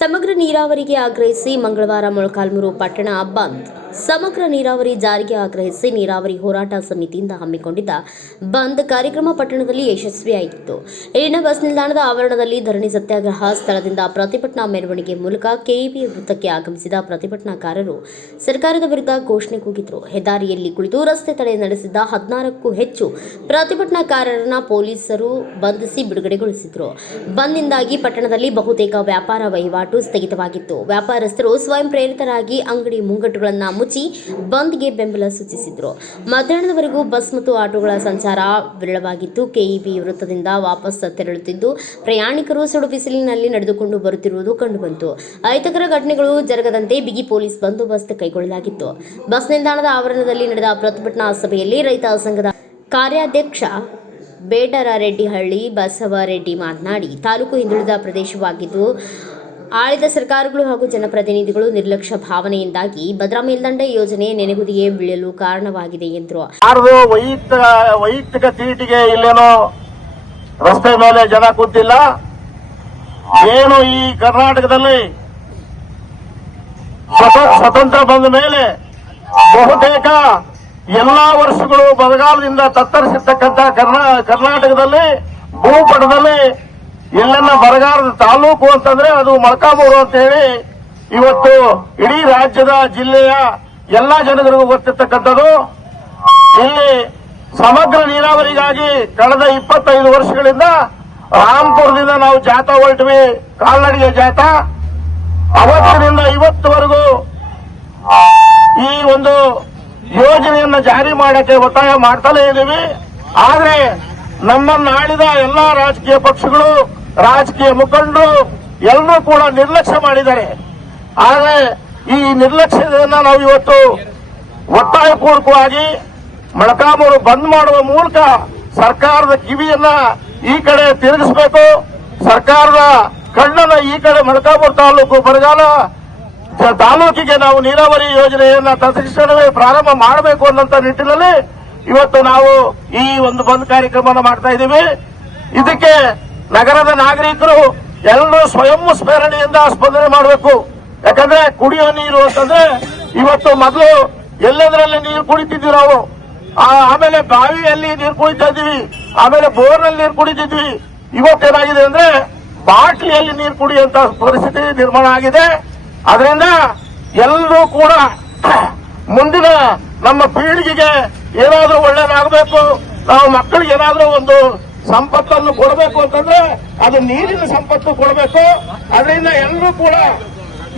ಸಮಗ್ರ ನೀರಾವರಿಗೆ ಆಗ್ರಹಿಸಿ ಮಂಗಳವಾರ ಮೊಳಕಾಲ್ಮೂರು ಪಟ್ಟಣ ಬಂದ್. ಸಮಗ್ರ ನೀರಾವರಿ ಜಾರಿಗೆ ಆಗ್ರಹಿಸಿ ನೀರಾವರಿ ಹೋರಾಟ ಸಮಿತಿಯಿಂದ ಹಮ್ಮಿಕೊಂಡಿದ್ದ ಬಂದ್ ಕಾರ್ಯಕ್ರಮ ಪಟ್ಟಣದಲ್ಲಿ ಯಶಸ್ವಿಯಾಯಿತು. ಇಲ್ಲಿನ ಬಸ್ ನಿಲ್ದಾಣದ ಆವರಣದಲ್ಲಿ ಧರಣಿ ಸತ್ಯಾಗ್ರಹ ಸ್ಥಳದಿಂದ ಪ್ರತಿಭಟನಾ ಮೆರವಣಿಗೆ ಮೂಲಕ ಕೆಇಬಿ ವೃತ್ತಕ್ಕೆ ಆಗಮಿಸಿದ ಪ್ರತಿಭಟನಾಕಾರರು ಸರ್ಕಾರದ ವಿರುದ್ಧ ಘೋಷಣೆ ಕೂಗಿದರು. ಹೆದ್ದಾರಿಯಲ್ಲಿ ಕುಳಿತು ರಸ್ತೆ ತಡೆ ನಡೆಸಿದ್ದ 16ಕ್ಕೂ ಹೆಚ್ಚು ಪ್ರತಿಭಟನಾಕಾರರನ್ನ ಪೊಲೀಸರು ಬಂಧಿಸಿ ಬಿಡುಗಡೆಗೊಳಿಸಿದರು. ಬಂದ್ನಿಂದಾಗಿ ಪಟ್ಟಣದಲ್ಲಿ ಬಹುತೇಕ ವ್ಯಾಪಾರ ವಹಿವಾಟು ಸ್ಥಗಿತವಾಗಿತ್ತು. ವ್ಯಾಪಾರಸ್ಥರು ಸ್ವಯಂ ಪ್ರೇರಿತರಾಗಿ ಅಂಗಡಿ ಮುಂಗಟ್ಟುಗಳನ್ನು ಮುಚ್ಚಿ ಬಂದ್ಗೆ ಬೆಂಬಲ ಸೂಚಿಸಿದರು. ಮಧ್ಯಾಹ್ನದವರೆಗೂ ಬಸ್ ಮತ್ತು ಆಟೋಗಳ ಸಂಚಾರ ವಿರಳವಾಗಿತ್ತು. ಕೆಇಬಿ ವೃತ್ತದಿಂದ ವಾಪಸ್ ತೆರಳುತ್ತಿದ್ದು ಪ್ರಯಾಣಿಕರು ಸುಡು ಬಿಸಿಲಿನಲ್ಲಿ ನಡೆದುಕೊಂಡು ಬರುತ್ತಿರುವುದು ಕಂಡುಬಂತು. ಅಹಿತಕರ ಘಟನೆಗಳು ಜರುಗದಂತೆ ಬಿಗಿ ಪೊಲೀಸ್ ಬಂದೋಬಸ್ತ್ ಕೈಗೊಳ್ಳಲಾಗಿತ್ತು. ಬಸ್ ನಿಲ್ದಾಣದ ಆವರಣದಲ್ಲಿ ನಡೆದ ಪ್ರತಿಭಟನಾ ಸಭೆಯಲ್ಲಿ ರೈತ ಸಂಘದ ಕಾರ್ಯಾಧ್ಯಕ್ಷ ಬೇಡರರೆಡ್ಡಿಹಳ್ಳಿ ಬಸವರೆಡ್ಡಿ ಮಾತನಾಡಿ, ತಾಲೂಕು ಹಿಂದುಳಿದ ಪ್ರದೇಶವಾಗಿದ್ದು ಆಳಿದ ಸರ್ಕಾರಗಳು ಹಾಗೂ ಜನಪ್ರತಿನಿಧಿಗಳು ನಿರ್ಲಕ್ಷ್ಯ ಭಾವನೆಯಿಂದಾಗಿ ಭದ್ರಾ ಮೇಲ್ದಂಡೆ ಯೋಜನೆ ನೆನೆಗುದಿಗೆ ಬೀಳಲು ಕಾರಣವಾಗಿದೆ ಎಂದರು. ವೈಯಕ್ತಿಕ ತೀಟಿಗೆ ಇಲ್ಲೇನೋ ರಸ್ತೆ ಮೇಲೆ ಜನ ಕೂತಿಲ್ಲ. ಏನು ಈ ಕರ್ನಾಟಕದಲ್ಲಿ ಸ್ವತಂತ್ರ ಬಂದ ಮೇಲೆ ಬಹುತೇಕ ಎಲ್ಲಾ ವರ್ಷಗಳು ಬರಗಾಲದಿಂದ ತತ್ತರಿಸಿರ್ತಕ್ಕಂಥ ಕರ್ನಾಟಕದಲ್ಲಿ ಭೂಪಟದಲ್ಲಿ ಎಲ್ಲನ್ನ ಬರಗಾಲದ ತಾಲೂಕು ಅಂತಂದ್ರೆ ಅದು ಮೊಳಕಾಲ್ಮೂರು ಅಂತ ಹೇಳಿ ಇವತ್ತು ಇಡೀ ರಾಜ್ಯದ ಜಿಲ್ಲೆಯ ಎಲ್ಲಾ ಜನರಿಗೂ ಗೊತ್ತಿರ್ತಕ್ಕಂಥದ್ದು. ಇಲ್ಲಿ ಸಮಗ್ರ ನೀರಾವರಿಗಾಗಿ ಕಳೆದ 25 ವರ್ಷಗಳಿಂದ ರಾಂಪುರದಿಂದ ನಾವು ಜಾಥಾ ಹೊರಟ್ವಿ, ಕಾಲ್ನಡಿಗೆ ಜಾಥಾ. ಅವತ್ತಿನಿಂದ ಇವತ್ತುವರೆಗೂ ಈ ಒಂದು ಯೋಜನೆಯನ್ನ ಜಾರಿ ಮಾಡಕ್ಕೆ ಒತ್ತಾಯ ಮಾಡ್ತಲೇ ಇದ್ದೀವಿ. ಆದ್ರೆ ನಮ್ಮನ್ನು ಆಳಿದ ಎಲ್ಲಾ ರಾಜಕೀಯ ಪಕ್ಷಗಳು, ರಾಜಕೀಯ ಮುಖಂಡರು ಎಲ್ಲರೂ ಕೂಡ ನಿರ್ಲಕ್ಷ್ಯ ಮಾಡಿದ್ದಾರೆ. ಆದರೆ ಈ ನಿರ್ಲಕ್ಷ್ಯದಿಂದ ನಾವು ಇವತ್ತು ಒತ್ತಾಯಪೂರ್ವಕವಾಗಿ ಮೊಳಕಾಲ್ಮೂರು ಬಂದ್ ಮಾಡುವ ಮೂಲಕ ಸರ್ಕಾರದ ಕಿವಿಯನ್ನ ಈ ಕಡೆ ತಿರುಗಿಸಬೇಕು, ಸರ್ಕಾರದ ಕಣ್ಣನ್ನ ಈ ಕಡೆ ಮೊಳಕಾಲ್ಮೂರು ತಾಲೂಕು ಬರಗಾಲ ತಾಲೂಕಿಗೆ ನಾವು ನೀರಾವರಿ ಯೋಜನೆಯನ್ನ ತಕ್ಷಣವೇ ಪ್ರಾರಂಭ ಮಾಡಬೇಕು ಅನ್ನೋಂಥ ನಿಟ್ಟಿನಲ್ಲಿ ಇವತ್ತು ನಾವು ಈ ಒಂದು ಬಂದ್ ಕಾರ್ಯಕ್ರಮವನ್ನು ಮಾಡ್ತಾ ಇದ್ದೀವಿ. ಇದಕ್ಕೆ ನಗರದ ನಾಗರಿಕರು ಎಲ್ಲರೂ ಸ್ವಯಂ ಸ್ಫೂರ್ತಿಯಿಂದ ಸ್ಪಂದನೆ ಮಾಡಬೇಕು. ಯಾಕಂದ್ರೆ ಕುಡಿಯೋ ನೀರು ಅಂತಂದ್ರೆ ಇವತ್ತು ಮೊದಲು ಎಲ್ಲದರಲ್ಲಿ ನೀರು ಕುಡಿತಿದ್ವಿ ನಾವು, ಆಮೇಲೆ ಬಾವಿಯಲ್ಲಿ ನೀರು ಕುಡಿತಾ ಇದ್ವಿ, ಆಮೇಲೆ ಬೋರ್ನಲ್ಲಿ ನೀರು ಕುಡಿತಿದ್ವಿ. ಇವತ್ತೇನಾಗಿದೆ ಅಂದ್ರೆ ಬಾಟ್ಲಿಯಲ್ಲಿ ನೀರು ಕುಡಿಯುವಂತ ಪರಿಸ್ಥಿತಿ ನಿರ್ಮಾಣ ಆಗಿದೆ. ಅದರಿಂದ ಎಲ್ಲರೂ ಕೂಡ ಮುಂದಿನ ನಮ್ಮ ಪೀಳಿಗೆಗೆ ಏನಾದ್ರೂ ಒಳ್ಳೇದಾಗಬೇಕು, ನಾವು ಮಕ್ಕಳಿಗೆ ಏನಾದ್ರೂ ಒಂದು ಸಂಪತ್ತನ್ನು ಕೊಡಬೇಕು ಅಂತಂದ್ರೆ ಅದು ನೀರಿನ ಸಂಪತ್ತು ಕೊಡಬೇಕು. ಅದರಿಂದ ಎಲ್ಲರೂ ಕೂಡ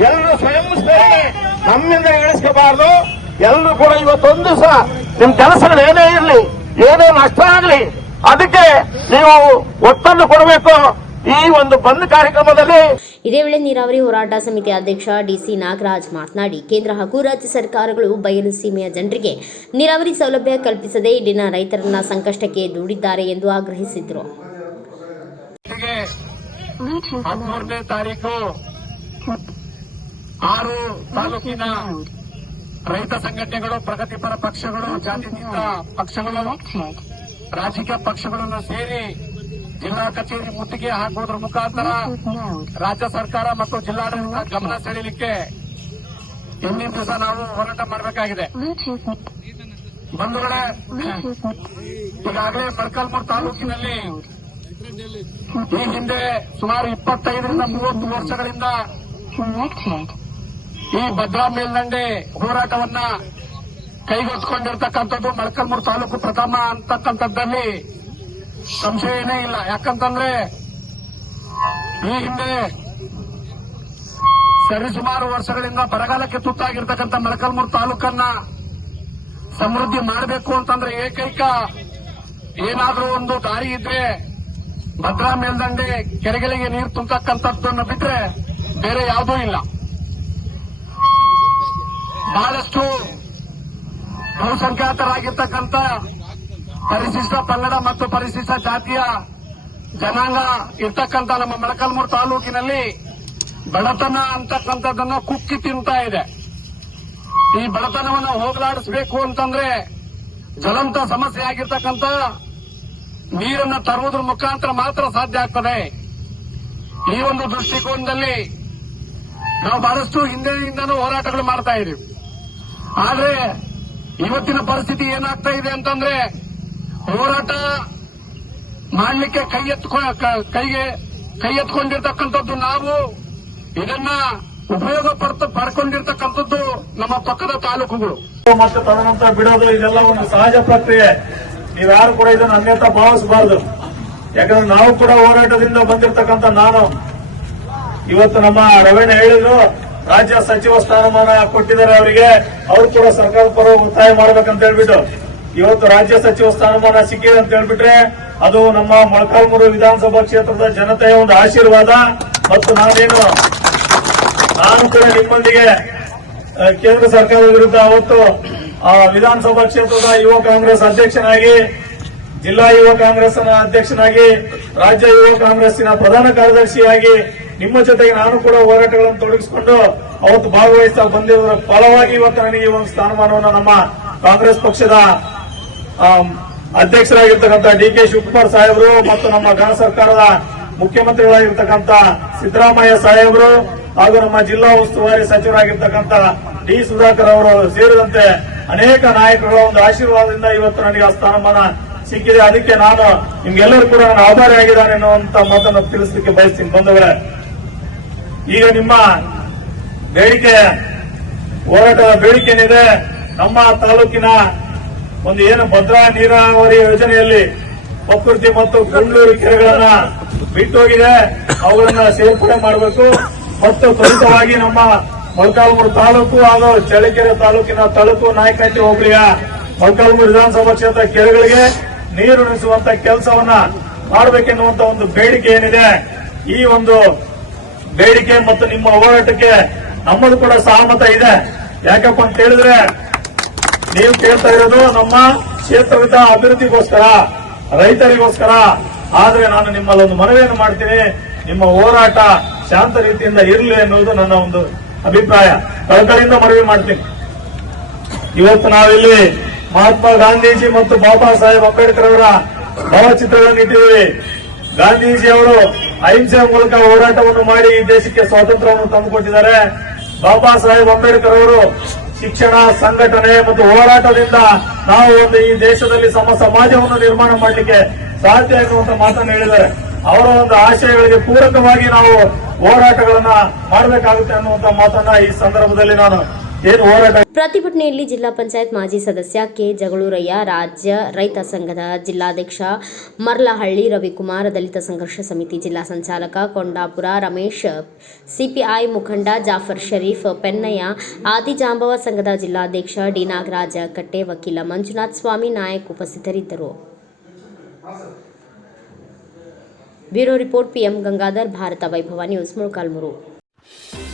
ಎಲ್ಲರೂ ಸ್ವಯಂ ಸ್ಫೂರ್ತಿ ನಮ್ಮಿಂದ ಇಳಿಸ್ಕೋಬಾರ್ದು. ಎಲ್ಲರೂ ಕೂಡ ಇವತ್ತೊಂದು ದಿವಸ ನಿಮ್ ಕೆಲಸಗಳು ಏನೇ ಇರಲಿ, ಏನೇ ನಷ್ಟ ಆಗಲಿ, ಅದಕ್ಕೆ ನೀವು ಒತ್ತನ್ನು ಕೊಡಬೇಕು ಈ ಒಂದು ಬಂದ್ ಕಾರ್ಯಕ್ರಮದಲ್ಲಿ. ಇದೇ ವೇಳೆ ನೀರಾವರಿ ಹೋರಾಟ ಸಮಿತಿ ಅಧ್ಯಕ್ಷ ಡಿಸಿ ನಾಗರಾಜ್ ಮಾತನಾಡಿ, ಕೇಂದ್ರ ಹಾಗೂ ರಾಜ್ಯ ಸರ್ಕಾರಗಳು ಬಯಲು ಸೀಮೆಯ ಜನರಿಗೆ ನೀರಾವರಿ ಸೌಲಭ್ಯ ಕಲ್ಪಿಸದೆ ಇಲ್ಲಿನ ರೈತರನ್ನ ಸಂಕಷ್ಟಕ್ಕೆ ದೂಡಿದ್ದಾರೆ ಎಂದು ಆಗ್ರಹಿಸಿದರು. 13ನೇ ತಾರೀಕು 6 ತಾಲೂಕಿನ ರೈತ ಸಂಘಟನೆಗಳು, ಪ್ರಗತಿಪರ ಪಕ್ಷಗಳು, ಜಾತ್ಯತೀತ ಪಕ್ಷಗಳು, ರಾಜಕೀಯ ಪಕ್ಷಗಳನ್ನು ಸೇರಿ ಜಿಲ್ಲಾ ಕಚೇರಿ ಮುತ್ತಿಗೆ ಹಾಕುವುದರ ಮುಖಾಂತರ ರಾಜ್ಯ ಸರ್ಕಾರ ಮತ್ತು ಜಿಲ್ಲಾಡಳಿತ ಗಮನ ಸೆಳೆಯಲಿಕ್ಕೆ ಹಿಂದಿನ ದಿವಸ ನಾವು ಹೋರಾಟ ಮಾಡಬೇಕಾಗಿದೆ. ಬಂಧುಗಳೇ, ಈಗಾಗಲೇ ಮೊಳಕಾಲ್ಮೂರು ತಾಲೂಕಿನಲ್ಲಿ ಈ ಹಿಂದೆ ಸುಮಾರು 25ರಿಂದ 30 ವರ್ಷಗಳಿಂದ ಈ ಭದ್ರಾ ಮೇಲ್ದಂಡೆ ಹೋರಾಟವನ್ನ ಕೈಗೆತ್ತಿಕೊಂಡಿರ್ತಕ್ಕಂಥದ್ದು ಮೊಳಕಾಲ್ಮೂರು ತಾಲೂಕು ಪ್ರಥಮ ಅಂತಕ್ಕಂಥದ್ದಲ್ಲಿ ಸಂಶಯನೇ ಇಲ್ಲ. ಯಾಕಂತಂದ್ರೆ ಈ ಹಿಂದೆ ಸರಿಸುಮಾರು ವರ್ಷಗಳಿಂದ ಬರಗಾಲಕ್ಕೆ ತುತ್ತಾಗಿರ್ತಕ್ಕಂಥ ಮೊಳಕಾಲ್ಮೂರು ತಾಲೂಕನ್ನ ಸಮೃದ್ಧಿ ಮಾಡಬೇಕು ಅಂತಂದ್ರೆ ಏಕೈಕ ಏನಾದ್ರೂ ಒಂದು ದಾರಿ ಇದ್ರೆ ಭದ್ರಾ ಮೇಲ್ದಂಡೆ ಕೆರೆಗಳಿಗೆ ನೀರು ತುಂಬತಕ್ಕಂಥದ್ದನ್ನು ಬಿಟ್ರೆ ಬೇರೆ ಯಾವುದೂ ಇಲ್ಲ. ಬಹಳಷ್ಟು ಬಹುಸಂಖ್ಯಾತರಾಗಿರ್ತಕ್ಕಂಥ ಪರಿಶಿಷ್ಟ ಪಂಗಡ ಮತ್ತು ಪರಿಶಿಷ್ಟ ಜಾತಿಯ ಜನಾಂಗ ಇರ್ತಕ್ಕಂಥ ನಮ್ಮ ಮೊಳಕಾಲ್ಮೂರು ತಾಲೂಕಿನಲ್ಲಿ ಬಡತನ ಅಂತಕ್ಕಂಥದ್ದನ್ನು ಕುಕ್ಕಿ ತಿಂತಾ ಇದೆ. ಈ ಬಡತನವನ್ನು ಹೋಗಲಾಡಿಸಬೇಕು ಅಂತಂದ್ರೆ ಜ್ವಲಂತ ಸಮಸ್ಯೆ ಆಗಿರ್ತಕ್ಕಂಥ ನೀರನ್ನು ತರುವುದರ ಮುಖಾಂತರ ಮಾತ್ರ ಸಾಧ್ಯ ಆಗ್ತದೆ. ಈ ಒಂದು ದೃಷ್ಟಿಕೋನದಲ್ಲಿ ನಾವು ಬಹಳಷ್ಟು ಹಿಂದೆಯಿಂದನೂ ಹೋರಾಟಗಳು ಮಾಡ್ತಾ ಇದ್ದೀವಿ. ಆದ್ರೆ ಇವತ್ತಿನ ಪರಿಸ್ಥಿತಿ ಏನಾಗ್ತಾ ಇದೆ ಅಂತಂದ್ರೆ ಹೋರಾಟ ಮಾಡಲಿಕ್ಕೆ ಕೈ ಎತ್ಕೊಂಡಿರ್ತಕ್ಕಂಥದ್ದು ನಾವು, ಇದನ್ನ ಉಪಯೋಗ ಪಡ್ಕೊಂಡಿರ್ತಕ್ಕಂಥದ್ದು ನಮ್ಮ ಪಕ್ಕದ ತಾಲೂಕುಗಳು. ಮತ್ತೆ ತದನಂತರ ಬಿಡೋದು ಇದೆಲ್ಲ ಒಂದು ಸಹಜ ಪ್ರಕ್ರಿಯೆ. ನೀವ್ಯಾರು ಕೂಡ ಇದನ್ನು ಅನ್ಯತಾ ಭಾವಿಸಬಾರದು. ಯಾಕಂದ್ರೆ ನಾವು ಕೂಡ ಹೋರಾಟದಿಂದ ಬಂದಿರತಕ್ಕಂಥ ನಾನು ಇವತ್ತು ನಮ್ಮ ರವೀಣ ಹೇಳಿದ್ರು, ರಾಜ್ಯ ಸಚಿವ ಸ್ಥಾನಮಾನ ಕೊಟ್ಟಿದ್ದಾರೆ ಅವರಿಗೆ, ಅವರು ಕೂಡ ಸರ್ಕಾರದ ಪರ ಒತ್ತಾಯ ಮಾಡಬೇಕಂತ ಹೇಳ್ಬಿಟ್ಟು ಇವತ್ತು ರಾಜ್ಯ ಸಚಿವ ಸ್ಥಾನಮಾನ ಸಿಕ್ಕಿದೆ ಅಂತ ಹೇಳ್ಬಿಟ್ರೆ ಅದು ನಮ್ಮ ಮೊಳಕಾಲ್ಮೂರು ವಿಧಾನಸಭಾ ಕ್ಷೇತ್ರದ ಜನತೆಯ ಒಂದು ಆಶೀರ್ವಾದ. ಮತ್ತು ನಾನು ಕೂಡ ನಿಮ್ಮೊಂದಿಗೆ ಕೇಂದ್ರ ಸರ್ಕಾರದ ವಿರುದ್ಧ ಅವತ್ತು ವಿಧಾನಸಭಾ ಕ್ಷೇತ್ರದ ಯುವ ಕಾಂಗ್ರೆಸ್ ಅಧ್ಯಕ್ಷನಾಗಿ, ಜಿಲ್ಲಾ ಯುವ ಕಾಂಗ್ರೆಸ್ನ ಅಧ್ಯಕ್ಷನಾಗಿ, ರಾಜ್ಯ ಯುವ ಕಾಂಗ್ರೆಸ್ಸಿನ ಪ್ರಧಾನ ಕಾರ್ಯದರ್ಶಿಯಾಗಿ ನಿಮ್ಮ ಜೊತೆಗೆ ನಾನು ಕೂಡ ಹೋರಾಟಗಳನ್ನು ತೊಡಗಿಸಿಕೊಂಡು ಅವತ್ತು ಭಾಗವಹಿಸ್ತಾ ಬಂದಿರುವ ಫಲವಾಗಿ ಇವತ್ತು ನನಗೆ ಈ ಒಂದು ಸ್ಥಾನಮಾನವನ್ನು ನಮ್ಮ ಕಾಂಗ್ರೆಸ್ ಪಕ್ಷದ ಅಧ್ಯಕ್ಷರಾಗಿರ್ತಕ್ಕಂಥ ಡಿ.ಕೆ. ಶಿವಕುಮಾರ್ ಸಾಹೇಬರು ಮತ್ತು ನಮ್ಮ ಘನ ಸರ್ಕಾರದ ಮುಖ್ಯಮಂತ್ರಿಗಳಾಗಿರ್ತಕ್ಕಂಥ ಸಿದ್ದರಾಮಯ್ಯ ಸಾಹೇಬರು ಹಾಗೂ ನಮ್ಮ ಜಿಲ್ಲಾ ಉಸ್ತುವಾರಿ ಸಚಿವರಾಗಿರ್ತಕ್ಕಂಥ ಡಿ. ಸುಧಾಕರ್ ಅವರು ಸೇರಿದಂತೆ ಅನೇಕ ನಾಯಕರುಗಳ ಒಂದು ಆಶೀರ್ವಾದದಿಂದ ಇವತ್ತು ನನಗೆ ಆ ಸ್ಥಾನಮಾನ ಸಿಕ್ಕಿದೆ. ಅದಕ್ಕೆ ನಾನು ನಿಮ್ಗೆಲ್ಲರೂ ಕೂಡ ನಾನು ಆಭಾರಿಯಾಗಿದ್ದಾನೆ ಎನ್ನುವಂತ ಮಾತನ್ನು ತಿಳಿಸಲಿಕ್ಕೆ ಬಯಸ್ತೀನಿ. ಬಂಧುಗಳೇ, ಈಗ ನಿಮ್ಮ ಬೇಡಿಕೆ, ಹೋರಾಟದ ಬೇಡಿಕೆ ಏನಿದೆ, ನಮ್ಮ ತಾಲೂಕಿನ ಒಂದು ಏನು ಭದ್ರಾ ನೀರಾವರಿ ಯೋಜನೆಯಲ್ಲಿ ಪ್ರಕೃತಿ ಮತ್ತು ಗುಂಡೂರು ಕೆರೆಗಳನ್ನ ಬಿಟ್ಟೋಗಿದೆ, ಅವುಗಳನ್ನ ಸೇರ್ಪಡೆ ಮಾಡಬೇಕು ಮತ್ತು ತ್ವರಿತವಾಗಿ ನಮ್ಮ ಮೊಳಕಾಲ್ಮೂರು ತಾಲೂಕು ಹಾಗೂ ಚಳ್ಳಕೆರೆ ತಾಲೂಕಿನ ತಳುಕು ನಾಯಕನಹಟ್ಟಿ ಹೋಬಳಿಯ ಮೊಳಕಾಲ್ಮೂರು ವಿಧಾನಸಭಾ ಕ್ಷೇತ್ರ ಕೆರೆಗಳಿಗೆ ನೀರು ಉಣಿಸುವಂತ ಕೆಲಸವನ್ನ ಮಾಡಬೇಕೆನ್ನುವಂತ ಒಂದು ಬೇಡಿಕೆ ಏನಿದೆ, ಈ ಒಂದು ಬೇಡಿಕೆ ಮತ್ತು ನಿಮ್ಮ ಹೋರಾಟಕ್ಕೆ ನಮ್ಮದು ಕೂಡ ಸಹಮತ ಇದೆ. ಯಾಕಪ್ಪ ಅಂತ ಹೇಳಿದ್ರೆ ನೀವು ಕೇಳ್ತಾ ಇರೋದು ನಮ್ಮ ಕ್ಷೇತ್ರದ ಅಭಿವೃದ್ಧಿಗೋಸ್ಕರ, ರೈತರಿಗೋಸ್ಕರ. ಆದ್ರೆ ನಾನು ನಿಮ್ಮಲ್ಲಿ ಒಂದು ಮನವಿಯನ್ನು ಮಾಡ್ತೀನಿ, ನಿಮ್ಮ ಹೋರಾಟ ಶಾಂತ ರೀತಿಯಿಂದ ಇರಲಿ ಅನ್ನೋದು ನನ್ನ ಒಂದು ಅಭಿಪ್ರಾಯ. ಕಳಕಳಿಯಿಂದ ಮನವಿ ಮಾಡ್ತೀನಿ. ಇವತ್ತು ನಾವಿಲ್ಲಿ ಮಹಾತ್ಮ ಗಾಂಧೀಜಿ ಮತ್ತು ಬಾಬಾ ಸಾಹೇಬ್ ಅಂಬೇಡ್ಕರ್ ಅವರ ಭಾವಚಿತ್ರಗಳನ್ನು ಇಟ್ಟಿದ್ದೀವಿ. ಗಾಂಧೀಜಿ ಅವರು ಅಹಿಂಸೆ ಮೂಲಕ ಹೋರಾಟವನ್ನು ಮಾಡಿ ಈ ದೇಶಕ್ಕೆ ಸ್ವಾತಂತ್ರ್ಯವನ್ನು ತಂದುಕೊಟ್ಟಿದ್ದಾರೆ. ಬಾಬಾ ಸಾಹೇಬ್ ಅಂಬೇಡ್ಕರ್ ಅವರು ಶಿಕ್ಷಣ, ಸಂಘಟನೆ ಮತ್ತು ಹೋರಾಟದಿಂದ ನಾವು ಒಂದು ಈ ದೇಶದಲ್ಲಿ ಸಮಾಜವನ್ನು ನಿರ್ಮಾಣ ಮಾಡಲಿಕ್ಕೆ ಸಾಧ್ಯ ಎನ್ನುವಂತ ಮಾತನ್ನು ಹೇಳಿದ್ದಾರೆ. ಅವರ ಒಂದು ಆಶಯಗಳಿಗೆ ಪೂರಕವಾಗಿ ನಾವು ಹೋರಾಟಗಳನ್ನ ಮಾಡಬೇಕಾಗುತ್ತೆ ಅನ್ನುವಂತ ಮಾತನ್ನ ಈ ಸಂದರ್ಭದಲ್ಲಿ ನಾನು ಏನು ಹೋರಾಟ. ಪ್ರತಿಭಟನೆಯಲ್ಲಿ ಜಿಲ್ಲಾ ಪಂಚಾಯತ್ ಮಾಜಿ ಸದಸ್ಯ ಕೆ. ಜಗಳೂರಯ್ಯ, ರಾಜ್ಯ ರೈತ ಸಂಘದ ಜಿಲ್ಲಾಧ್ಯಕ್ಷ ಮರ್ಲಹಳ್ಳಿ ರವಿಕುಮಾರ್, ದಲಿತ ಸಂಘರ್ಷ ಸಮಿತಿ ಜಿಲ್ಲಾ ಸಂಚಾಲಕ ಕೊಂಡಾಪುರ ರಮೇಶ್, ಸಿಪಿಐ ಮುಖಂಡ ಜಾಫರ್ ಶರೀಫ್, ಪೆನ್ನಯ್ಯ, ಆದಿಜಾಂಬವ ಸಂಘದ ಜಿಲ್ಲಾಧ್ಯಕ್ಷ ಡಿ. ನಾಗರಾಜ ಕಟ್ಟೆ, ವಕೀಲ ಮಂಜುನಾಥ್ ಸ್ವಾಮಿ ನಾಯಕ್ ಉಪಸ್ಥಿತರಿದ್ದರು. Bureau report PM Gangadhar, Bharata Vaibhava news, Molakalmuru.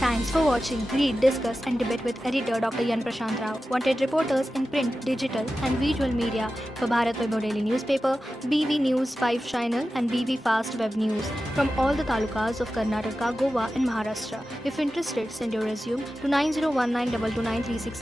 Thanks for watching. Read, discuss and debate with editor Dr. Yan Prashant Rao. Wanted reporters in print, digital and visual media for Bharat Vaibhav Daily Newspaper, BV News 5 Channel and BV Fast Web News from all the talukas of Karnataka, Goa and Maharashtra. If interested, send your resume to 9019229369.